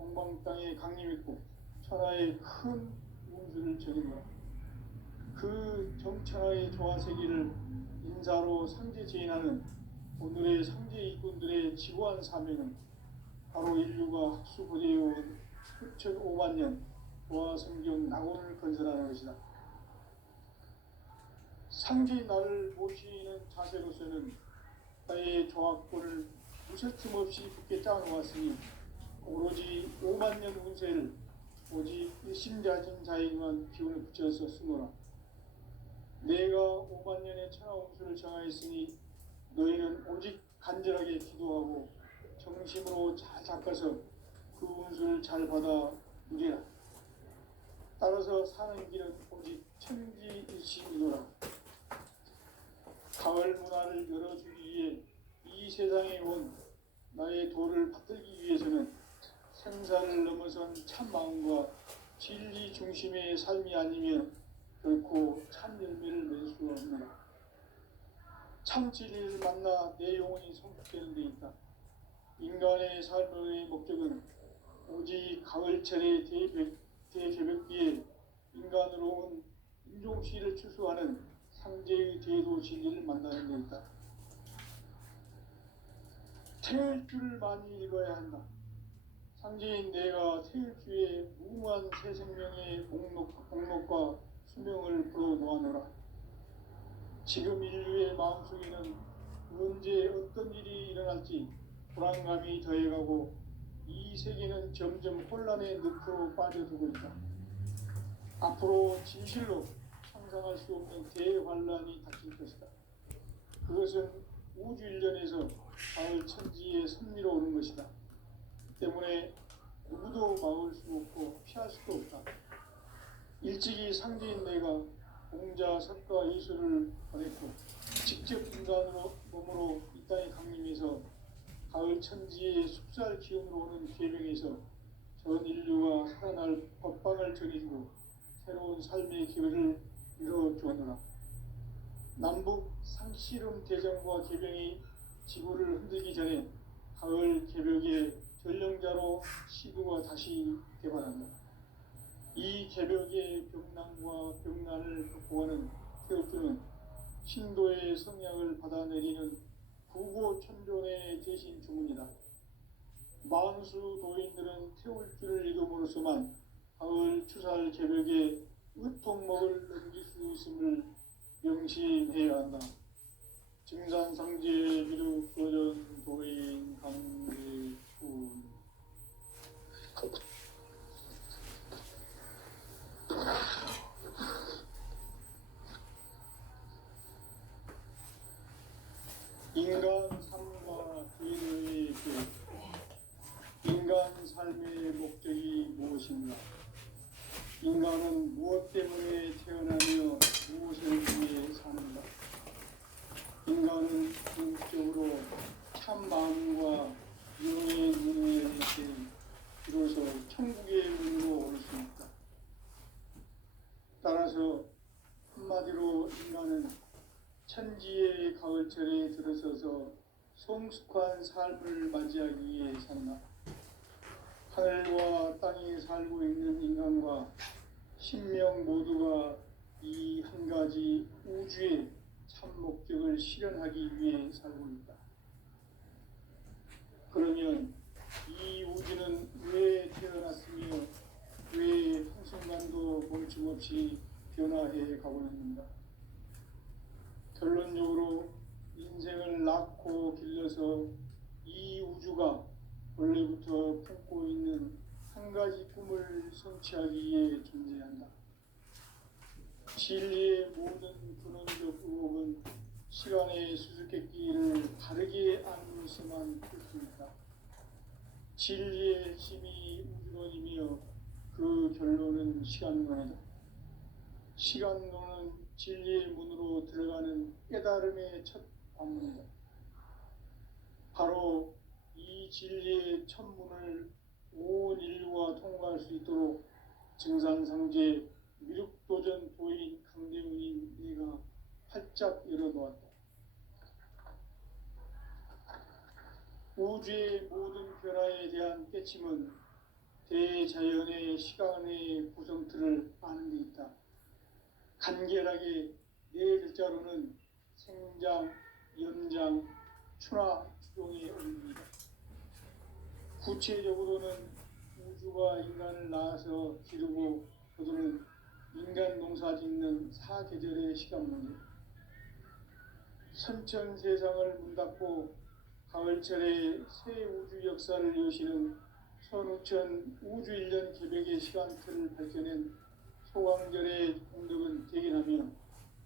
동방 땅에 강림했고 천하의 큰 운수를 정했노라. 그 정천하의 조화세기를 인사로 상제 제인하는 오늘의 상제 일꾼들의 지구한 사명은 바로 인류가 학수고대해온 수천 5만 년 조화성경 낙원을 건설하는 것이다. 상제의 나를 모시는 자세로서는 나의 조합권을 무쇠틈 없이 굳게 짜놓았으니 오로지 5만 년 운세를 오직 일심자진 자에게만 기운을 붙여서 쓰노라. 내가 5만 년의 천하 운수를 정하였으니 너희는 오직 간절하게 기도하고 정심으로 잘 닦아서 그 운수를 잘 받아 누리라. 따라서 사는 길은 오직 천지일심이노라. 가을 문화를 열어주기 위해 이 세상에 온 나의 도를 받들기 위해서는 생사를 넘어선 참 마음과 진리 중심의 삶이 아니면 결코 참 열매를 맺을 수가 없노라. 참 진리를 만나 내 영혼이 성숙되는 데 있다. 인간의 삶의 목적은 오직 가을철의 대개벽기에 인간으로 온 인종시를 추수하는 상제의 제도 진리를 만나는 데 있다. 태일주를 많이 읽어야 한다. 상제인 내가 태일주의 무궁한 새 생명의 목록과 수명을 불어놓아노라. 지금 인류의 마음속에는 언제 어떤 일이 일어날지 불안감이 더해가고 이 세계는 점점 혼란의 늪으로 빠져들고 있다. 앞으로 진실로 상상할 수 없는 대환란이 닥칠 것이다. 그것은 우주 일련에서 가을 천지의 섭리로 오는 것이다. 때문에 누구도 막을 수 없고 피할 수도 없다. 일찍이 상제인 내가 공자, 석가, 이수를 보냈고 직접 인간으로 몸으로 이 땅에 강림해서 가을 천지의 숲살 기운으로 오는 계명에서 전 인류가 살아날 법방을 전해주고 새로운 삶의 기회를 이뤄주었노라. 남북 상씨름 대전과 개병이 지구를 흔들기 전에 가을 개벽의 전령자로 시구가 다시 개발한다. 이 개벽의 병난과 병난을 극복하는 태울주는 신도의 성약을 받아내리는 구고천존의 대신 주문이다. 만수 도인들은 태울주를 읽음으로써만 가을 추살 개벽의 의통목을 넘길 수 있음을 명심해야 한다. 증산상제 미륵 도전 도인 강대훈. 인간 삶과 개인의 인간 삶의 목적이 무엇인가? 인간은 무엇 때문에 태어나며 무엇을 위해 사는가? 인간은 궁극적으로 참 마음과 영의 눈을 열릴 때 비로소 천국의 문으로 올 수 있다. 따라서 한마디로 인간은 천지의 가을철에 들어서서 성숙한 삶을 맞이하기 위해 산다. 하늘과 땅에 살고 있는 인간과 신명 모두가 이 한 가지 우주의 참 목적을 실현하기 위해 살고 있다. 그러면 이 우주는 왜 태어났으며 왜 한순간도 멈춤없이 변화해 가고 있는가? 결론적으로 인생을 낳고 길러서 이 우주가 원래부터 품고 있는 한 가지 꿈을 성취하기 위해 존재한다. 진리의 모든 근원적 의혹은 시간의 수수께끼를 바르게 알면서만 풀 수 있다. 진리의 힘이 우주론이며 그 결론은 시간론이다. 시간론은 진리의 문으로 들어가는 깨달음의 첫 관문이다. 바로 이 진리의 첫 문을 온 인류가 통과할 수 있도록 증산상제 미륵도전 도인 강대훈인 내가 활짝 열어놓았다. 우주의 모든 변화에 대한 깨침은 대자연의 시간의 구성틀을 아는 데 있다. 간결하게 네 글자로는 생장, 연장, 추나 추종의 의미입니다. 구체적으로는 우주가 인간을 낳아서 기르고 거두는 인간 농사 짓는 사계절의 시간 문제, 선천 세상을 문닫고 가을철에 새 우주 역사를 여시는 선우천 우주 1년 개백의 시간틀을 밝혀낸 소강절의 공덕은 대견하며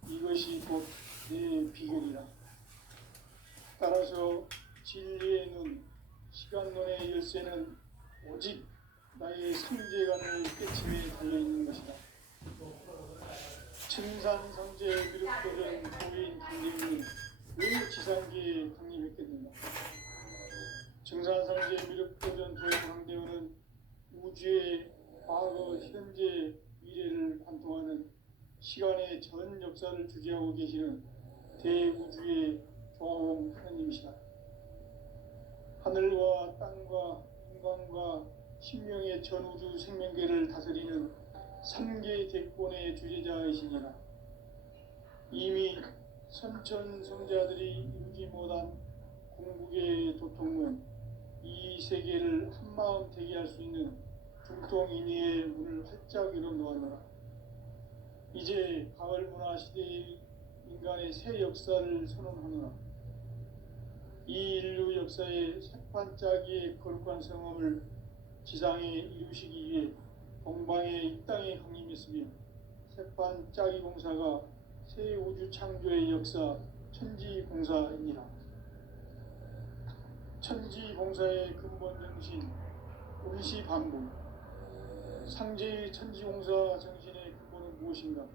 이것이 곧 내 비결이라. 따라서 진리의 눈, 시간론의 열쇠는 오직 나의 삼재간을 깨침에 달려있는 것이다. 청산상제 미륵도전 고인 강림은 왜 지상계에 강림했겠는가? 청산상제 미륵도전 도인 강림은 우주의 과거, 현재, 미래를 관통하는 시간의 전 역사를 주재하고 계시는 대우주의 조화홍 하나님이시다. 하늘과 땅과 인간과 신명의 전우주 생명계를 다스리는 3개 대권의 주제자이시니라. 이미 선천성자들이 이루지 못한 궁극의 도통은 이 세계를 한마음 되게 할 수 있는 중통인의의 문을 활짝 열어놓았노라. 이제 가을 문화 시대의 인간의 새 역사를 선언하노라. 이 인류 역사의 새판짜기의 거룩한 성험을 지상에 이루시기 위해 동방의 이 땅에 강림했으며 새판짜기 공사가 새 우주 창조의 역사 천지공사입니다. 천지공사의 근본 정신 운시반복. 상제의 천지공사 정신의 근본은 무엇인가?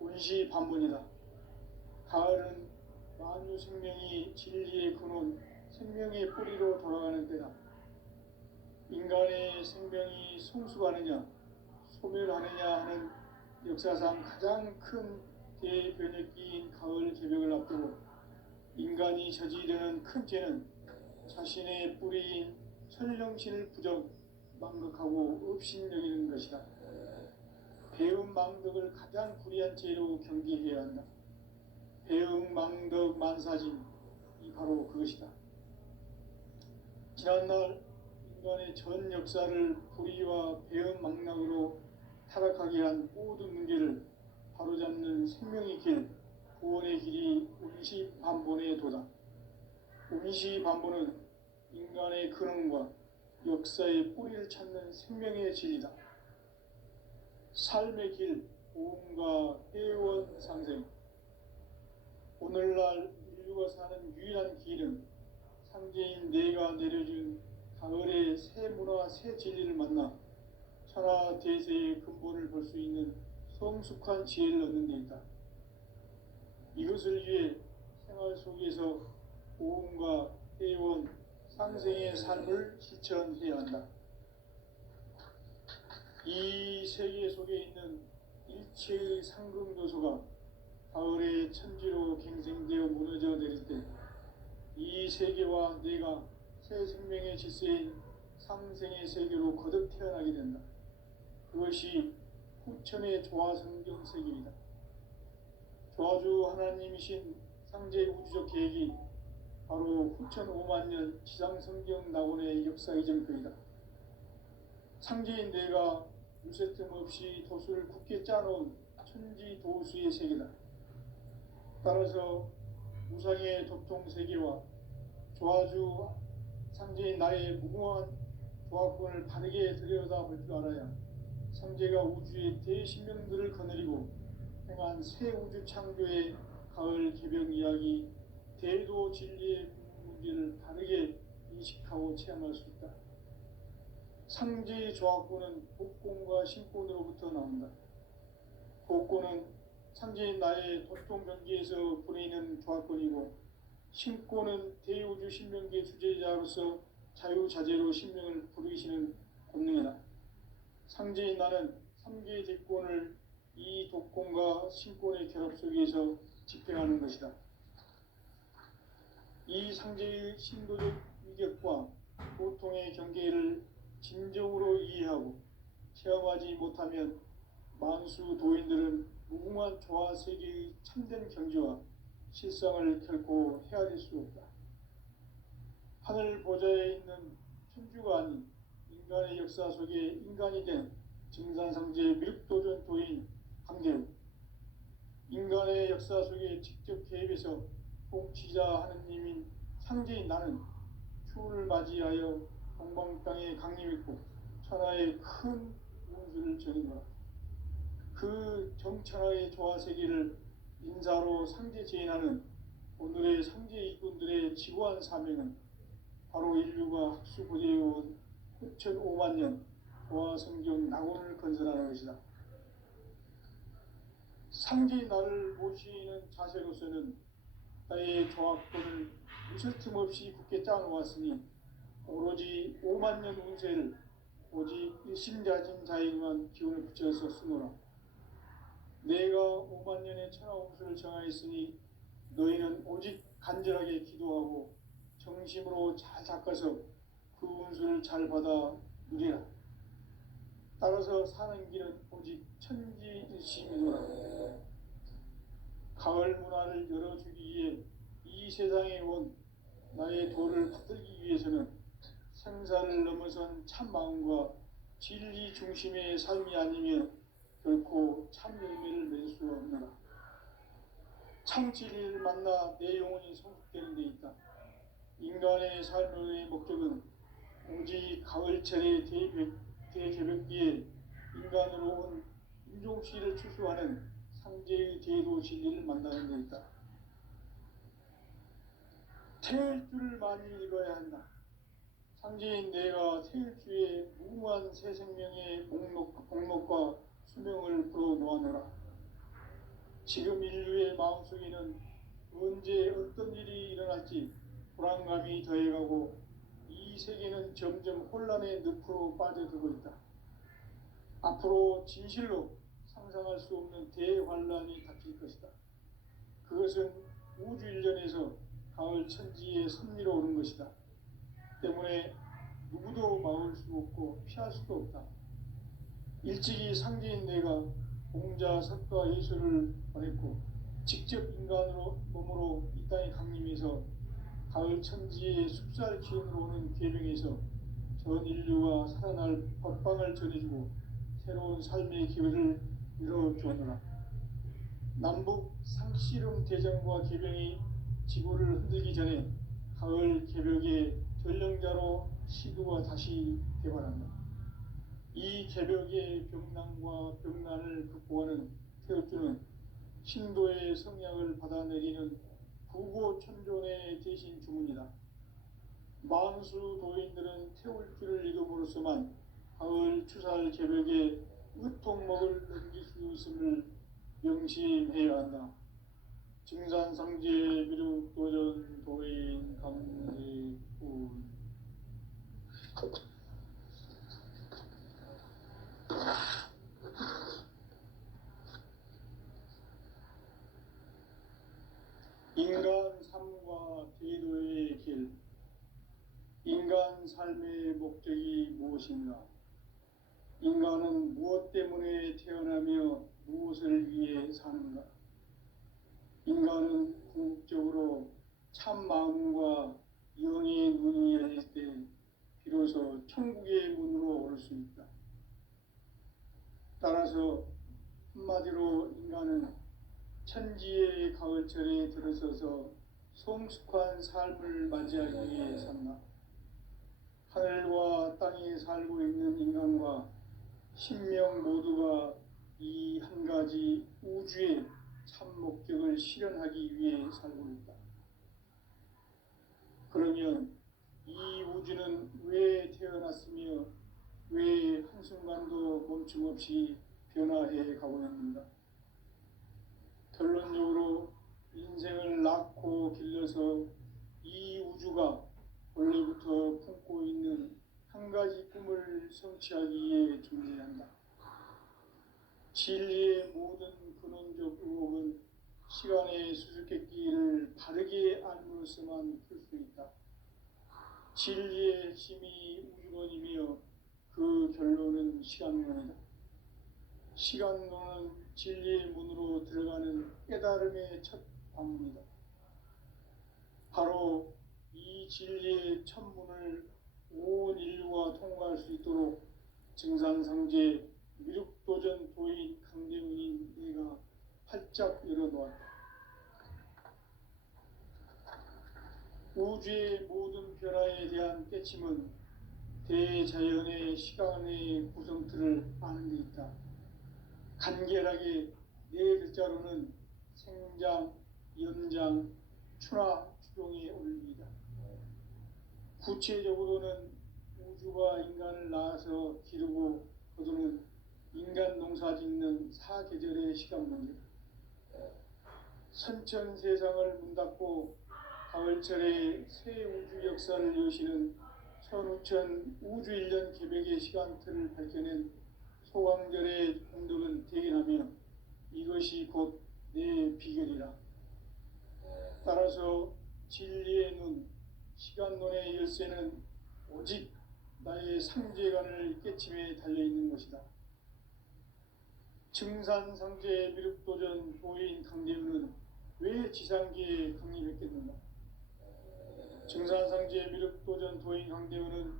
운시반복이다. 가을은 만유 생명이 진리의 근원, 생명의 뿌리로 돌아가는 때다. 인간의 생명이 성숙하느냐, 소멸하느냐 하는 역사상 가장 큰 대변혁기인 가을 개벽을 앞두고 인간이 저지르는 큰 죄는 자신의 뿌리인 천령신을 부정, 망극하고 업신여기는 것이다. 배움 망덕을 가장 불의한 죄로 경계해야 한다. 배움 망덕 만사진, 이 바로 그것이다. 지난날 인간의 전 역사를 불의와 배움 망락으로 타락하게 한 모든 문제를 바로잡는 생명의 길, 구원의 길이 운시반본의 도다. 운시반본은 인간의 근원과 역사의 뿌리를 찾는 생명의 진리다. 삶의 길, 보험과 회원 상생. 오늘날 인류가 사는 유일한 길은 상제인 내가 내려준 가을의 새 문화, 새 진리를 만나 천하 대세의 근본을 볼 수 있는 성숙한 지혜를 얻는 데 있다. 이것을 위해 생활 속에서 보험과 회원, 상생의 삶을 실천해야 한다. 이 세계 속에 있는 일체의 상승도소가 가을의 천지로 갱생되어 무너져 내릴 때 이 세계와 내가 새 생명의 질서인 상생의 세계로 거듭 태어나게 된다. 그것이 후천의 조화성경 세계이다. 조화주 하나님이신 상제의 우주적 계획이 바로 후천 5만년 지상성경 낙원의 역사 이정표이다. 상제인 내가 유세 틈 없이 도수를 굳게 짜놓은 천지도수의 세계다. 따라서 무상의 도통세계와 조화주 상제인 나의 무궁한 조화권을 바르게 들여다볼 줄 알아야 상제가 우주의 대신명들을 거느리고 행한 새 우주 창조의 가을 개벽 이야기, 대도 진리의 문제를 바르게 인식하고 체험할 수 있다. 상제의 조화권은 복권과 신권으로부터 나온다. 복권은 상제인 나의 도통 경계에서 보내는 조화권이고, 신권은 대우주 신명계 주제자로서 자유자재로 신명을 부르시는 권능이다. 상제인 나는 3개의 대권을 이 독권과 신권의 결합 속에서 집행하는 것이다. 이 상제의 신도적 위격과 보통의 경계를 진정으로 이해하고 체험하지 못하면 만수 도인들은 무궁한 조화 세계의 참된 경지와 실상을 결코 헤아릴 수 없다. 하늘 보좌에 있는 천주가 아닌 인간의 역사 속에 인간이 된 증산상제 미륵도전 도인 강대우, 인간의 역사 속에 직접 개입해서 통치자 하느님인 상제인 나는 추운을 맞이하여 동방 땅에 강림했고 천하의 큰 운수를 전인노라. 그 정천하의 조화세계를 인사로 상제 제인하는 오늘의 상제 일꾼들의 지고한 사명은 바로 인류가 학수고대해온 9,500만 년 조화성경 낙원을 건설하는 것이다. 상제인 나를 모시는 자세로서는 나의 조합권을 무슨 틈 없이 굳게 짜놓았으니 오로지 5만 년 운세를 오직 일심자진 자에게만 기운을 붙여서 쓰노라. 내가 5만 년의 천하 운수를 정하였으니 너희는 오직 간절하게 기도하고 정심으로 잘 닦아서 그 운수를 잘 받아 누리라. 따라서 사는 길은 오직 천지일심이노라. 가을 문화를 열어주기 위해 이 세상에 온 나의 도를 받들기 위해서는 생사를 넘어선 참 마음과 진리 중심의 삶이 아니면 결코 참 열매를 맺을 수가 없노라. 참 진리를 만나 내 영혼이 성숙되는 데 있다. 인간의 삶의 목적은 오직 가을철의 대개벽기에 인간으로 온 인종시를 추수하는 상제의 제도 진리를 만나는 데 있다. 태일주를 많이 읽어야 한다. 상제인 내가 태일주의 무궁한 새 생명의 목록과 수명을 풀어놓아노라. 지금 인류의 마음속에는 언제 어떤 일이 일어날지 불안감이 더해가고 이 세계는 점점 혼란의 늪으로 빠져들고 있다. 앞으로 진실로 상상할 수 없는 대환란이 닥칠 것이다. 그것은 우주 일련에서 가을 천지의 섭리로 오는 것이다. 때문에 누구도 막을 수 없고 피할 수도 없다. 일찍이 상제인 내가 공자, 석가, 예수를 보냈고 직접 인간으로 몸으로 이 땅에 강림해서 가을 천지의 숲살 기운으로 오는 계명에서 전 인류가 살아날 법방을 전해주고 새로운 삶의 기회를 열어주었노라. 남북 상씨름 대전과 계병이 지구를 흔들기 전에 가을 개벽의 전령자로 시도가 다시 개발한다. 이 개벽의 병난과 병난을 극복하는 태울주는 신도의 성약을 받아내리는 부고천존의 대신 주문이다. 만수 도인들은 태울주를 읽음으로써만 가을 추살 개벽의 으통목을 넘길 수 있음을 명심해야 한다. 증산상제 미륵도전 도인 강대훈. 인간 삶과 제도의 길. 인간 삶의 목적이 무엇인가? 인간은 무엇 때문에 태어나며 무엇을 위해 사는가? 인간은 궁극적으로 참 마음과 영의 눈이 열릴 때 비로소 천국의 문으로 올 수 있다. 따라서 한마디로 인간은 천지의 가을철에 들어서서 성숙한 삶을 맞이하기 위해 산다. 하늘과 땅에 살고 있는 인간과 신명 모두가 이 한 가지 우주의 참 목적을 실현하기 위해 살고 있다. 그러면 이 우주는 왜 태어났으며 왜 한순간도 멈춤없이 변화해 가고 있는가? 결론적으로 인생을 낳고 길러서 이 우주가 원래부터 품고 있는 한 가지 꿈을 성취하기 위해 존재한다. 진리의 모든 근원적 의혹은 시간의 수수께끼를 바르게 알므로서만 풀 수 있다. 진리의 핵심이 우주론이며 그 결론은 시간론이다. 시간론은 진리의 문으로 들어가는 깨달음의 첫 방문이다. 바로 이 진리의 첫 문을 온 인류가 통과할 수 있도록 증산상제 미륵도전 도인 강대문인 내가 활짝 열어놓았다. 우주의 모든 변화에 대한 깨침은 대자연의 시간의 구성틀을 아는 데 있다. 간결하게 네 글자로는 생장, 연장, 추나 추종의 원리이다. 구체적으로는 우주가 인간을 낳아서 기르고 거두는 인간 농사 짓는 사계절의 시간 문제다. 선천 세상을 문닫고 가을철에 새 우주 역사를 여시는 천우천 우주 1년 개백의 시간틀을 밝혀낸 소강절의 공덕은 대견하며 이것이 곧 내 비결이라. 따라서 진리의 눈, 시간론의 열쇠는 오직 나의 상제관을 깨침에 달려있는 것이다. 증산상제 미륵도전 도인 강대우는 왜 지상계에 강림했겠는가? 증산상제 미륵도전 도인 강대우는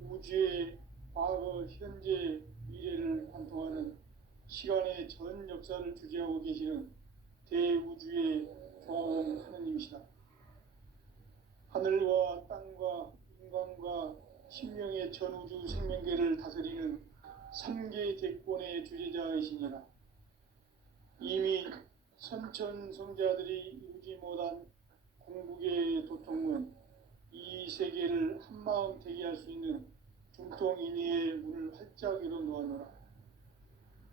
우주의 과거, 현재, 미래를 관통하는 시간의 전 역사를 주재하고 계시는 대우주의 조화원 하느님이시다. 하늘과 땅과 인간과 신명의 전우주 생명계를 다스리는 3개 대권의 주제자이시니라. 이미 선천성자들이 이루지 못한 공국의 도통은 이 세계를 한마음 되게 할 수 있는 중통인의의 문을 활짝 열어놓아노라.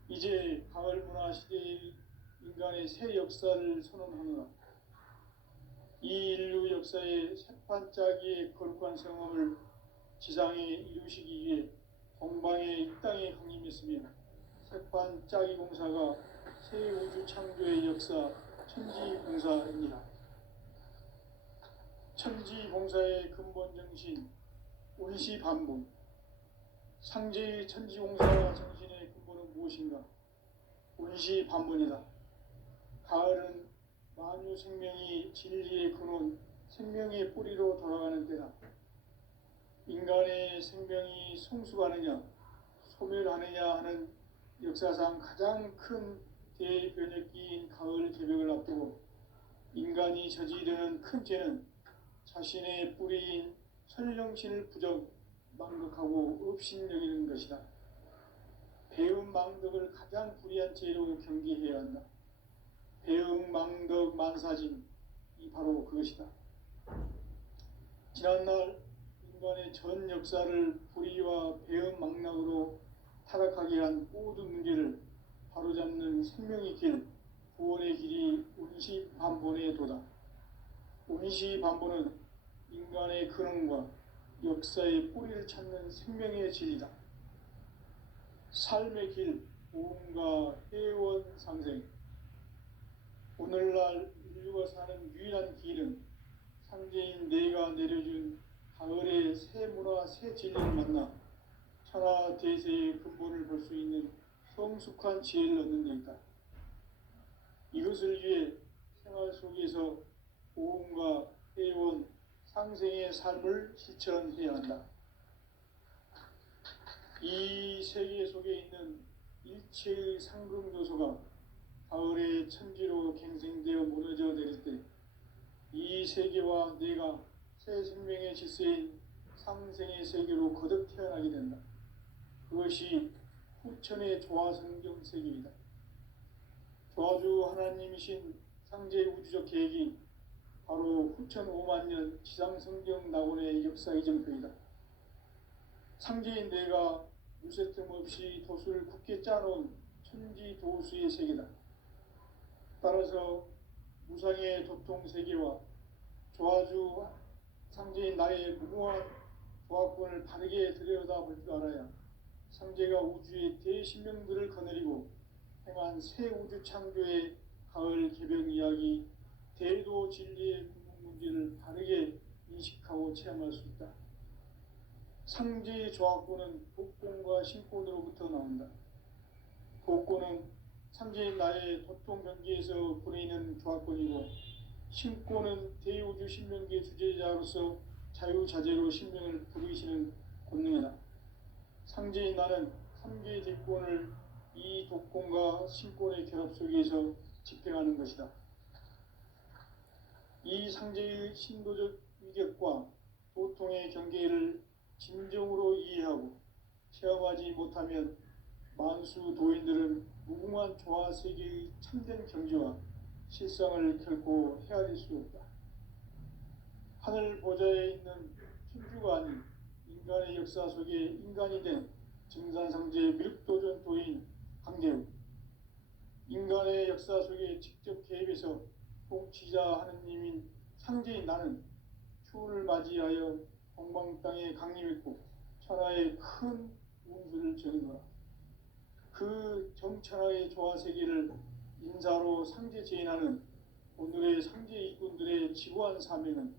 이제 가을 문화 시대의 인간의 새 역사를 선언하노라. 이 인류 역사의 새판짜기의 거룩한 성험을 지상에 이루시기 위해 동방의 이 땅에 강림했으며 새판짜기 공사가 새 우주 창조의 역사 천지봉사입니다. 천지봉사의 근본 정신 운시반본. 상제의 천지봉사 정신의 근본은 무엇인가? 운시반본이다. 가을은 만유 생명이 진리의 근원, 생명의 뿌리로 돌아가는 때다. 인간의 생명이 성숙하느냐, 소멸하느냐 하는 역사상 가장 큰 대변혁기인 가을 개벽을 앞두고 인간이 저지르는 큰 죄는 자신의 뿌리인 설령신을 부정, 망덕하고 업신여기는 것이다. 배움 망덕을 가장 불의한 죄로 경계해야 한다. 배움 망덕 만사짐이 바로 그것이다. 지난날 인간의 전 역사를 불의와 배움 망락으로 타락하게 한 모든 문제를 바로잡는 생명의 길, 구원의 길이 운시반본의 도다. 운시반본은 인간의 근원과 역사의 뿌리를 찾는 생명의 진리다. 삶의 길, 보험과 회원 상생. 오늘날 인류가 사는 유일한 길은 상제인 내가 내려준 가을의 새 문화, 새 진리를 만나 천하 대세의 근본을 볼 수 있는 성숙한 지혜를 얻는 데 있다. 이것을 위해 생활 속에서 보험과 회원, 상생의 삶을 실천해야 한다. 이 세계 속에 있는 일체의 상금요소가 가을의 천지로 갱생되어 무너져 내릴 때 이 세계와 내가 새 생명의 질서인 상생의 세계로 거듭 태어나게 된다. 그것이 후천의 조화성경 세계이다. 조화주 하나님이신 상제 우주적 계획이 바로 후천 5만 년 지상성경 낙원의 역사 이정표이다. 상제인 내가 유세틈 없이 도수를 굳게 짜놓은 천지도수의 세계다. 따라서 무상의 도통 세계와 조화주 상제인 나의 무모한 조화권을 바르게 들여다볼 줄 알아야 상제가 우주의 대신명들을 거느리고 행한 새 우주 창조의 가을 개벽 이야기, 대도 진리의 궁극 문제를 바르게 인식하고 체험할 수 있다. 상제의 조합구는 독곤과 신곤으로부터 나온다. 독곤은 상제인 나의 도통 경계에서 보내는 조합권이고, 신곤은 대우주 신명계 주제자로서 자유자재로 신명을 부르시는 권능이다. 상제인 나는 삼계의 뒷권을 이 독곤과 신곤의 결합 속에서 집행하는 것이다. 이 상제의 신도적 위격과 도통의 경계를 진정으로 이해하고 체험하지 못하면 만수 도인들은 무궁한 조화세계의 참된 경지와 실상을 결코 헤아릴 수 없다. 하늘 보좌에 있는 천주가 아닌 인간의 역사 속에 인간이 된 증산상제 미륵도전 도인 강대우, 인간의 역사 속에 직접 개입해서 통치자 하느님인 상제인 나는 추운을 맞이하여 동방 땅에 강림했고 천하에 큰 운수를 전해노라. 그 정천하의 조화세계를 인사로 상제 제인하는 오늘의 상제 일꾼들의 지구한 사명은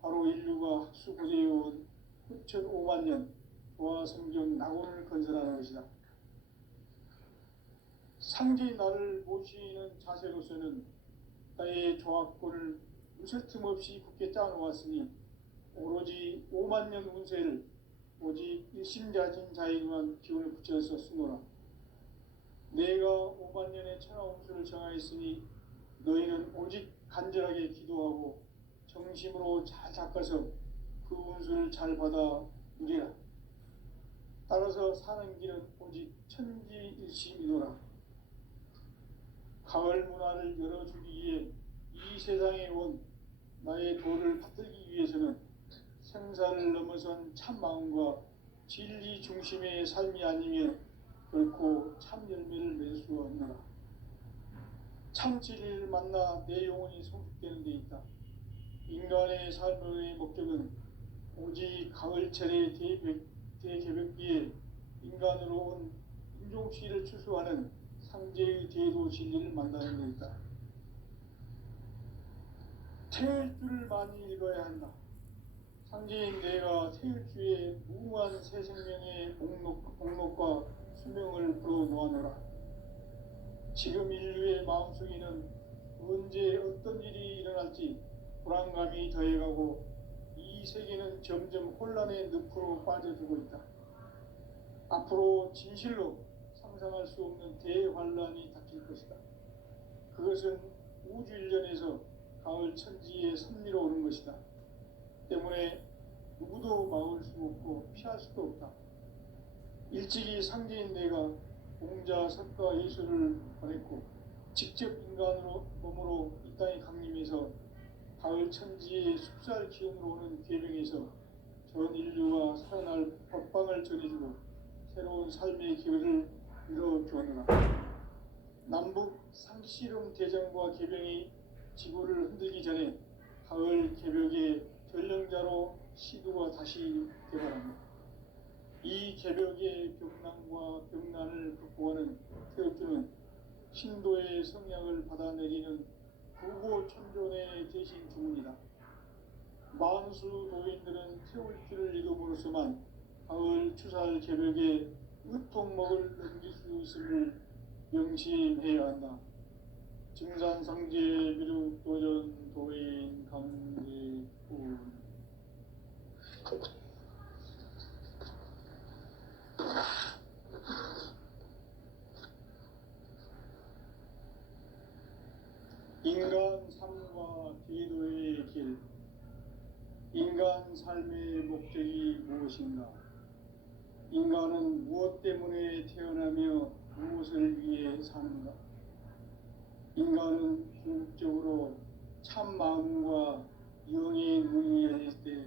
바로 인류가 학수고대해온 후천 5만 년 조화성경 낙원을 건설하는 것이다. 상제인 나를 모시는 자세로서는 나의 조합권을 무쇠 틈 없이 굳게 짜놓았으니 오로지 5만 년 운세를 오직 일심자진 자에게만 기운을 붙여서 쓰노라. 내가 5만 년의 천하 운수를 정하였으니 너희는 오직 간절하게 기도하고 정심으로 잘 닦아서 그 운수를 잘 받아 누리라. 따라서 사는 길은 오직 천지일심이노라. 가을 문화를 열어주기 위해 이 세상에 온 나의 도를 받들기 위해서는 생사를 넘어선 참 마음과 진리 중심의 삶이 아니면 결코 참 열매를 맺을 수 없노라. 참 진리를 만나 내 영혼이 성숙되는 데 있다. 인간의 삶의 목적은 오직 가을철의 대개벽기에 인간으로 온 인종씨를 추수하는 상제의 대도 진리를 만나는 데 있다. 태일주를 많이 읽어야 한다. 상제인 내가 태일주의 무궁한 새 생명의 목록과 수명을 풀어놓아노라. 지금 인류의 마음속에는 언제 어떤 일이 일어날지 불안감이 더해가고 이 세계는 점점 혼란의 늪으로 빠져들고 있다. 앞으로 진실로 상상할 수 없는 대환란이 닥칠 것이다. 그것은 우주 일련에서 가을 천지의 섭리로 오는 것이다. 때문에 누구도 막을 수 없고 피할 수도 없다. 일찍이 상제인 내가 공자, 석가, 예수를 보냈고 직접 인간으로 몸으로 이 땅에 강림해서 가을 천지의 숲살 기운으로 오는 계명에서 전 인류가 살아날 법방을 전해주고 새로운 삶의 기회를 이뤄주었노라. 남북 상씨름 대전과 계병이 지구를 흔들기 전에 가을 개벽의 전령자로 시도가 다시 개발합니다. 이 개벽의 벽난과 벽난을 극복하는 태엽주는 신도의 성향을 받아내리는 구고천존의 대신 주문이다. 만수 도인들은 태울주를 읽음으로써만 가을 추살 개벽에 으통먹을 넘길 수 있음을 명심해야 한다. 증산상제 미륵도전 도인 강제훈. 인간 삶과 기도의 길. 인간 삶의 목적이 무엇인가? 인간은 무엇 때문에 태어나며 무엇을 위해 사는가? 인간은 궁극적으로 참 마음과 영의 문이 열릴 때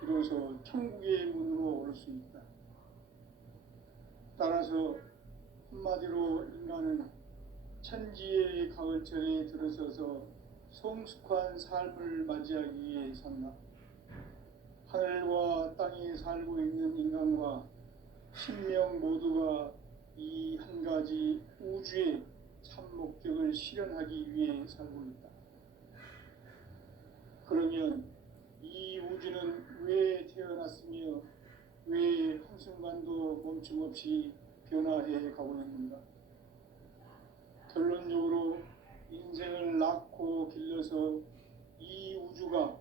비로소 천국의 문으로 올 수 있다. 따라서 한마디로 인간은 천지의 가을철에 들어서서 성숙한 삶을 맞이하기 위해 산다. 하늘과 땅에 살고 있는 인간과 신명 모두가 이 한 가지 우주의 참 목적을 실현하기 위해 살고 있다. 그러면 이 우주는 왜 태어났으며 왜 한순간도 멈춤 없이 변화해 가고 있는가? 결론적으로 인생을 낳고 길러서 이 우주가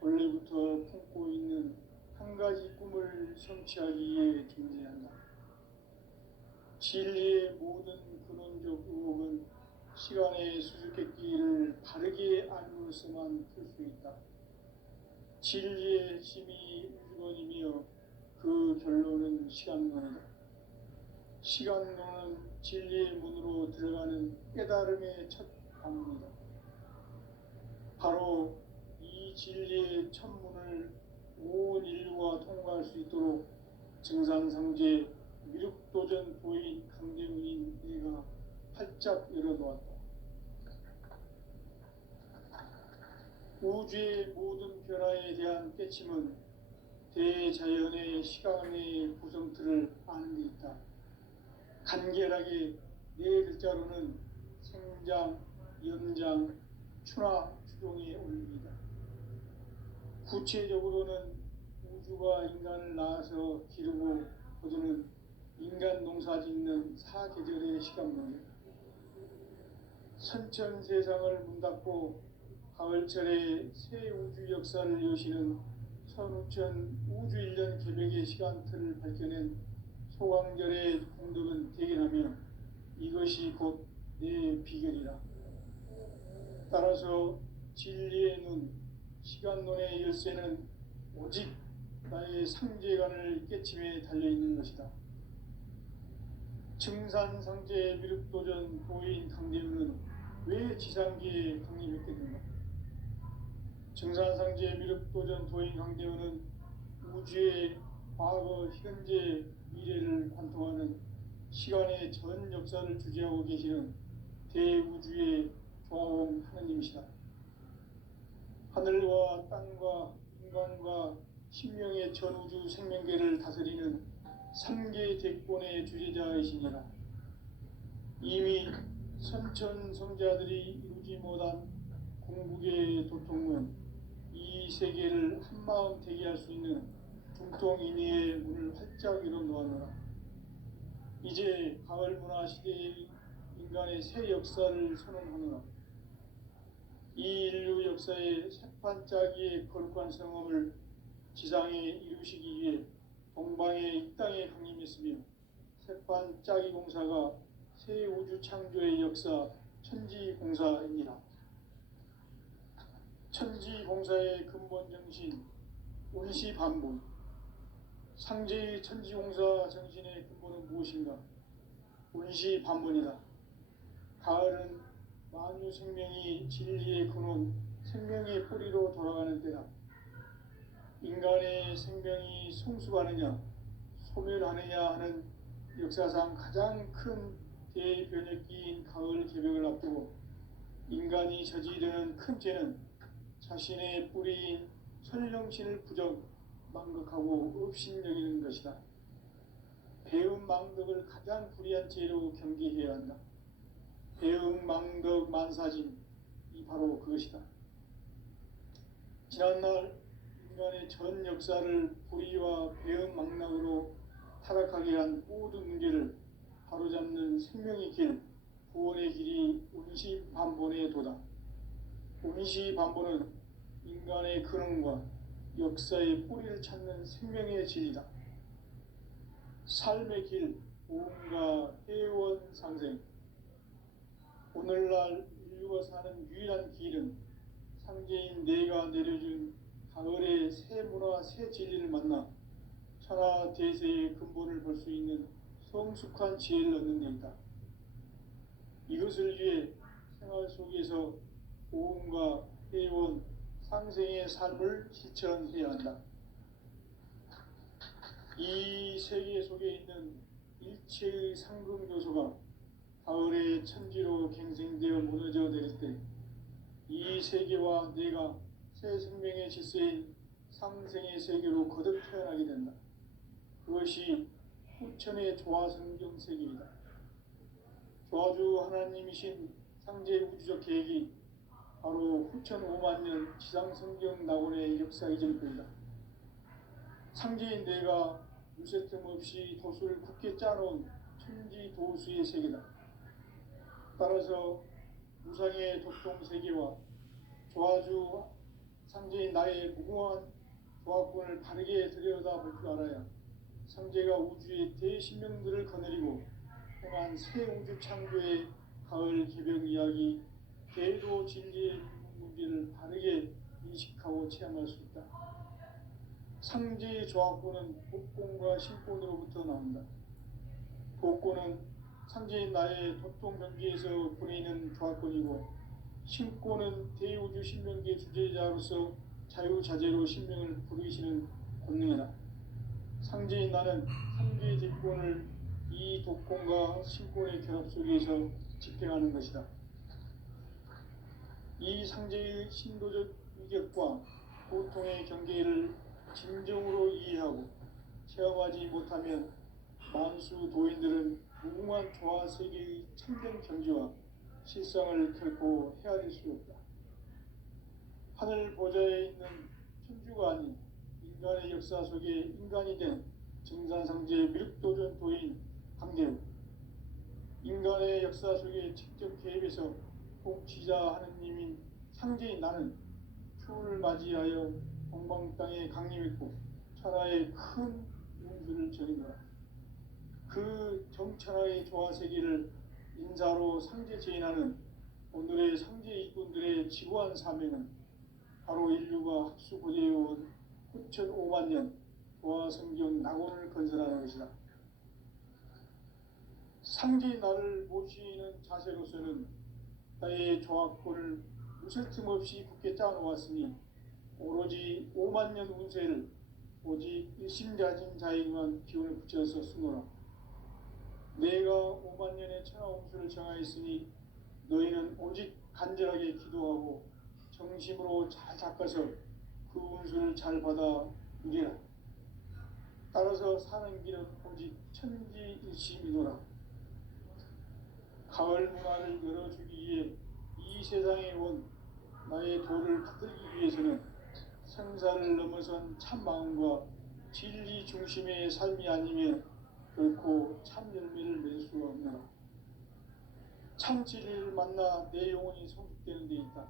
원래부터 품고 있는 한 가지 꿈을 성취하기 위해 존재한다. 진리의 모든 근원적 의혹은 시간의 수수께끼를 바르게 알므로서만 풀 수 있다. 진리의 핵심이 우주론이며 그 결론은 시간론이다. 시간론은 진리의 문으로 들어가는 깨달음의 첫 방문이다. 바로 이 진리의 첫 문을 온 인류가 통과할 수 있도록 증산상제 미륵도전 도인 강대문인 내가 활짝 열어놓았다. 우주의 모든 변화에 대한 깨침은 대자연의 시간의 구성틀을 아는 데 있다. 간결하게 네 글자로는 생장, 연장, 추나 추동에 올립니다. 구체적으로는 우주가 인간을 낳아서 기르고 거두는 인간 농사 짓는 사계절의 시간문이다. 선천 세상을 문닫고 가을철에 새 우주 역사를 여시는 선우천 우주 1년 개벽의 시간틀을 밝혀낸 소강절의 공덕은 대견하며 이것이 곧 내 비결이라. 따라서 진리의 눈, 시간론의 열쇠는 오직 나의 상제관을 깨침에 달려있는 것이다. 증산상제 미륵도전 도인 강대우는 왜 지상계에 강림했겠는가? 증산상제 미륵도전 도인 강대우는 우주의 과거, 현재, 미래를 관통하는 시간의 전 역사를 주재하고 계시는 대우주의 조화원 하느님이시다. 하늘과 땅과 인간과 신명의 전우주 생명계를 다스리는 삼계 대권의 주제자이시니라. 이미 선천성자들이 이루지 못한 궁극의 도통은 이 세계를 한마음 되게 할 수 있는 중통인의의 문을 활짝 열어놓았노라. 이제 가을 문화 시대의 인간의 새 역사를 선언하노라. 이 인류 역사의 새판짜기의 거룩한 성험을 지상에 이루시기 위해 동방의 이 땅에 강림했으며 새판짜기 공사가 새 우주 창조의 역사 천지공사이니라. 천지공사의 근본 정신 운시반본. 상제의 천지공사 정신의 근본은 무엇인가? 운시반본이다. 가을은 만유 생명이 진리의 근원, 생명의 뿌리로 돌아가는 때다. 인간의 생명이 성숙하느냐, 소멸하느냐 하는 역사상 가장 큰 대변혁기인 가을 개벽을 앞두고 인간이 저지르는 큰 죄는 자신의 뿌리인 선령신을 부정, 망극하고 업신여기는 것이다. 배음 망덕을 가장 불의한 죄로 경계해야 한다. 배음 망덕 만사진, 이 바로 그것이다. 지난날 인간의 전 역사를 불의와 배음 망락으로 타락하게 한 모든 문제를 바로잡는 생명의 길, 구원의 길이 운시반본의 도다. 운시반본은 인간의 근원과 역사의 뿌리를 찾는 생명의 진리다. 삶의 길, 보험과 회원 상생. 오늘날 인류가 사는 유일한 길은 상제인 내가 내려준 가을의 새 문화, 새 진리를 만나 천하 대세의 근본을 볼 수 있는 성숙한 지혜를 얻는 데 있다. 이것을 위해 생활 속에서 보험과 회원, 상생의 삶을 실천해야 한다. 이 세계 속에 있는 일체의 상금 요소가 가을의 천지로 갱생되어 무너져 내릴 때 이 세계와 내가 새 생명의 질서인 상생의 세계로 거듭 태어나게 된다. 그것이 후천의 조화성경 세계이다. 조화주 하나님이신 상제 우주적 계획이 바로 후천 5만 년 지상성경 낙원의 역사 이전입니다. 상제인 내가 무쇠틈 없이 도수를 굳게 짜놓은 천지 도수의 세계다. 따라서 무상의 도통 세계와 조화주 상제인 나의 무궁한 조합권을 바르게 들여다볼 줄 알아야 상제가 우주의 대신명들을 거느리고 행한 새 우주 창조의 가을 개벽 이야기, 대도 진리의 문제를 바르게 인식하고 체험할 수 있다. 상제의 조합권은 복권과 신권으로부터 나온다. 복권은 상제인 나의 도통 경계에서 보내는 조합권이고, 신권은 대우주 신명기의 주제자로서 자유자재로 신명을 부르시는 권능이다. 상제인 나는 상제의 대권을 이 독권과 신권의 결합 속에서 집행하는 것이다. 이 상제의 신도적 위격과 고통의 경계를 진정으로 이해하고 체험하지 못하면 만수 도인들은 무궁한 조화 세계의 참된 경지와 실상을 결코 헤아릴 수 없다. 하늘 보좌에 있는 천주가 아닌 인간의 역사 속에 인간이 된 증산상제 미륵도전 도인 강대우, 인간의 역사 속에 직접 개입해서 통치자 하느님인 상제인 나는 추운을 맞이하여 동방 땅에 강림했고 천하의 큰 운수를 전이노라. 그 정천하의 조화세계를 인사로 상제 제인하는 오늘의 상제 일꾼들의 지구한 사명은 바로 인류가 학수고대해온 9,500만 년 조화성경 낙원을 건설하는 것이다. 상제인 나를 모시는 자세로서는 나의 조합권을 무쇠틈 없이 굳게 짜놓았으니 오로지 5만 년 운세를 오직 일심자진 자에게만 기운을 붙여서 쓰노라. 내가 5만 년의 천하운수를 정하였으니 너희는 오직 간절하게 기도하고 정심으로 잘 닦아서 그 운수를 잘 받아 누리라. 따라서 사는 길은 오직 천지일심이노라. 가을 문화를 열어주기 위해 이 세상에 온 나의 도를 받들기 위해서는 생사를 넘어선 참 마음과 진리 중심의 삶이 아니면 결코 참 열매를 맺을 수가 없노라. 참 진리를 만나 내 영혼이 성숙되는 데 있다.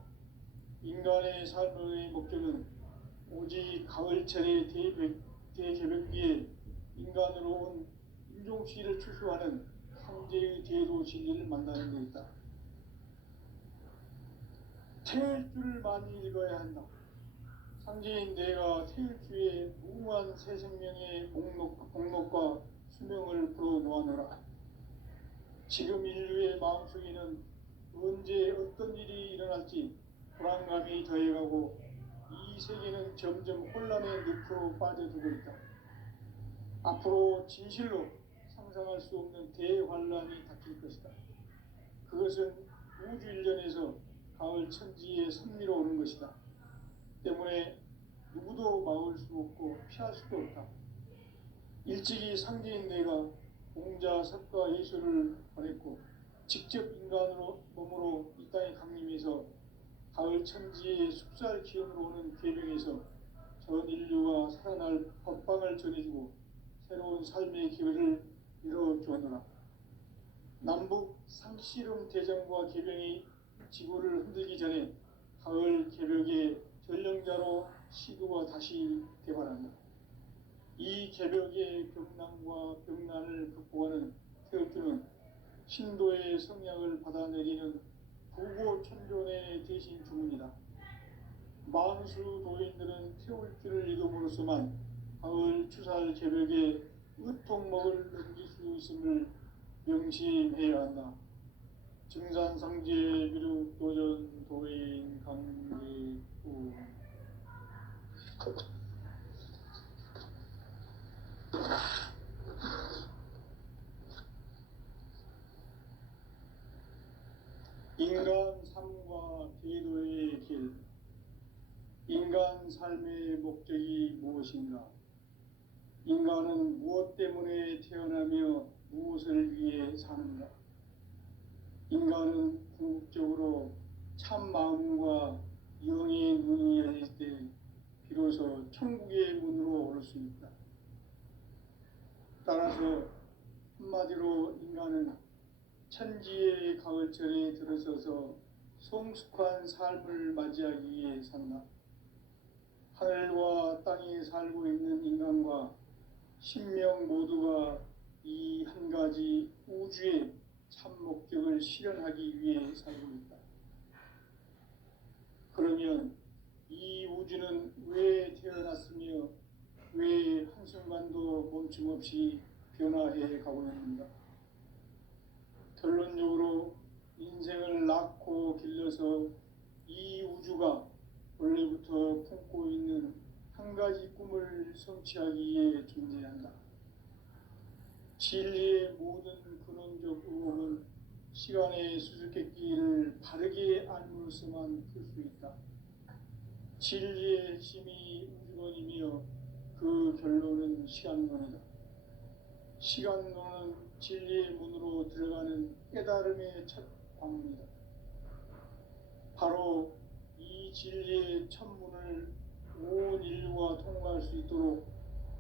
인간의 삶의 목적은 오직 가을철의 대개벽기에 인간으로 온 인종시를 추수하는 상제의 대도 진리를 만나는 데 있다. 태일 줄을 많이 읽어야 한다. 상제인 내가 태일주의 무궁한 새 생명의 목록과 수명을 풀어놓아노라. 지금 인류의 마음속에는 언제 어떤 일이 일어날지 불안감이 더해가고 이 세계는 점점 혼란의 늪으로 빠져들고 있다. 앞으로 진실로 상상할 수 없는 대환란이 닥칠 것이다. 그것은 우주 일련에서 가을 천지의 섭리로 오는 것이다. 때문에 누구도 막을 수 없고 피할 수도 없다. 일찍이 상제인 내가 공자, 석가, 예수를 보냈고 직접 인간으로 몸으로 이 땅에 강림해서 가을 천지의 숙살 기운으로 오는 계명에서 전 인류가 살아날 법방을 전해주고 새로운 삶의 기회를 열어주었노라. 남북 상씨름 대전과 계병이 지구를 흔들기 전에 가을 개벽의 전령자로 시도가 다시 개발한다. 이 개벽의 벽난과 벽난을 극복하는 태극주는 신도의 성향을 받아내리는 부고천존의 대신 주문이다. 만수 도인들은 태울주를 읽음으로써만 가을 추살 개벽의 의통목을 넘길 수 있음을 명심해야 한다. 증산상제 미륵도전 도인 강대우. 인간 삶과 제도의 길. 인간 삶의 목적이 무엇인가? 인간은 무엇 때문에 태어나며 무엇을 위해 사는가? 인간은 궁극적으로 참 마음과 영의 눈이 열릴 때 비로소 천국의 문으로 올 수 있다. 따라서 한마디로 인간은 천지의 가을철에 들어서서 성숙한 삶을 맞이하기 위해 산다. 하늘과 땅에 살고 있는 인간과 신명 모두가 이 한 가지 우주의 참 목적을 실현하기 위해 살고 있다. 그러면 이 우주는 왜 태어났으며 왜 한순간도 멈춤없이 변화해 가고 있는가? 결론적으로 인생을 낳고 길러서 이 우주가 원래부터 품고 있는 한 가지 꿈을 성취하기 위해 존재한다. 진리의 모든 근원적 의혹은 시간의 수수께끼를 바르게 알므로서만 풀 수 있다. 진리의 핵심이 우주론이며 그 결론은 시간론이다. 시간론은 진리의 문으로 들어가는 깨달음의 첫 방문이다. 바로 이 진리의 첫 문을 온 인류가 통과할 수 있도록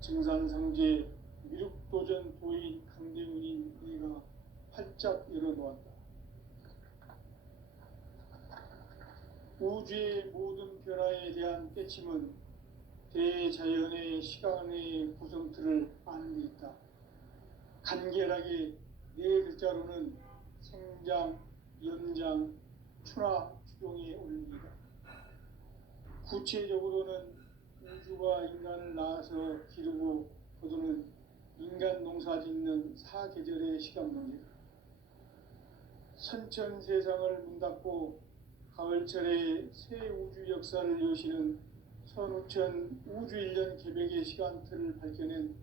증산상제 미륵도전 도인 강대문인 내가 활짝 열어놓았다. 우주의 모든 변화에 대한 깨침은 대자연의 시간의 구성틀을 아는 데 있다. 간결하게 네 글자로는 생장, 연장, 추나 추동의 원리이다. 구체적으로는 우주가 인간을 낳아서 기르고 거두는 인간 농사 짓는 사계절의 시간론이다. 선천 세상을 문 닫고 가을철에 새 우주 역사를 여시는 선우천 우주 1년 개백의 시간틀을 밝혀낸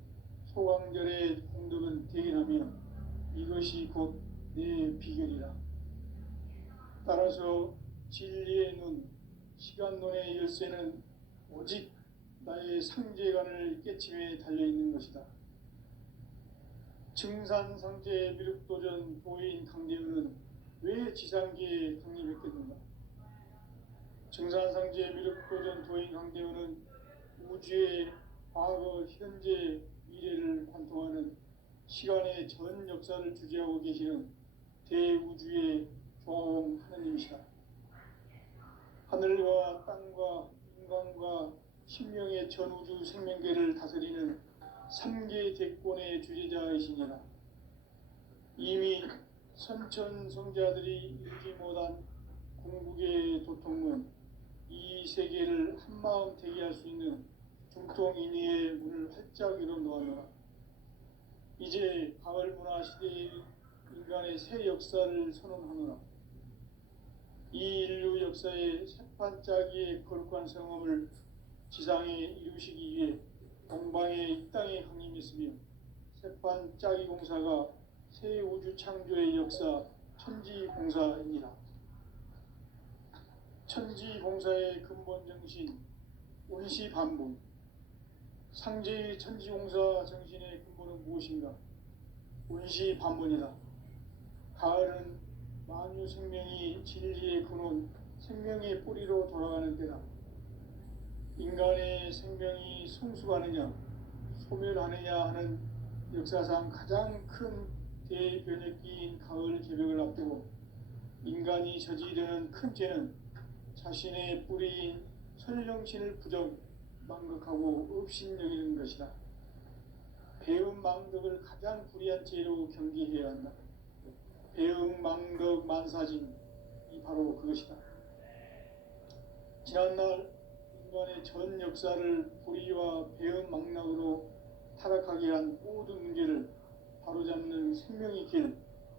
소강절의 공덕은 대견하며 이것이 곧 내 비결이라. 따라서 진리의 눈, 시간론의 열쇠는 오직 나의 상제관을 깨침에 달려있는 것이다. 증산상제 미륵도전 도인 강대은은 왜 지상계에 강림했겠는가? 증산상제 미륵도전 도인 강대은은 우주의 과거, 현재, 미래를 관통하는 시간의 전 역사를 주재하고 계시는 대우주의 조화음 하느님이시다. 하늘과 땅과 인간과 신명의 전우주 생명계를 다스리는 3계 대권의 주재자이시니라. 이미 선천성자들이 이루지 못한 궁극의 도통문, 이 세계를 한마음 대기할 수 있는 중통인의의 문을 활짝 열어놓았노라. 이제 가을 문화 시대의 인간의 새 역사를 선언하노라. 이 인류 역사의 새판짜기의 거룩한 성험을 지상에 이루시기 위해 동방의 이 땅에 강림했으며 새판짜기 공사가 새 우주 창조의 역사 천지공사입니다. 천지공사의 근본 정신 운시반분. 상제의 천지공사 정신의 근본은 무엇인가? 운시반분이다. 가을은 만유 생명이 진리의 근원, 생명의 뿌리로 돌아가는 때다. 인간의 생명이 성숙하느냐, 소멸하느냐 하는 역사상 가장 큰 대변혁기인 가을 개벽을 앞두고 인간이 저지르는 큰 죄는 자신의 뿌리인 설령신을 부정, 망극하고 업신여기는 것이다. 배음 망덕을 가장 불의한 죄로 경계해야 한다. 배음 망덕 만사진이 바로 그것이다. 지난날 인간의 전 역사를 불의와 배음 망락으로 타락하게 한 모든 문제를 바로잡는 생명의 길,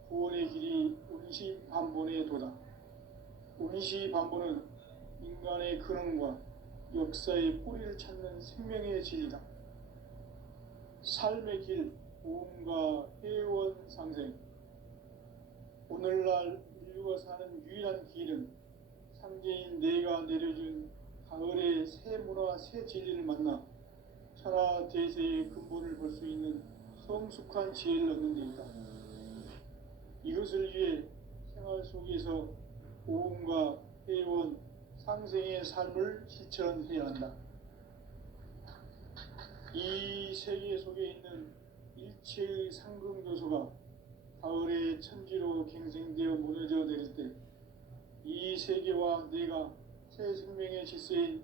구원의 길이 운시반본의 도다. 운시반본은 인간의 근원과 역사의 뿌리를 찾는 생명의 진리다. 삶의 길, 보험과 회원 상생. 오늘날 인류가 사는 유일한 길은 상제인 내가 내려준 가을의 새 문화, 새 진리를 만나 천하 대세의 근본을 볼 수 있는 성숙한 지혜를 얻는 데 있다. 이것을 위해 생활 속에서 보험과 회원, 상생의 삶을 실천해야 한다. 이 세계 속에 있는 일체의 상금도서가 가을의 천지로 갱생되어 무너져 내릴 때 이 세계와 내가 새 생명의 질서인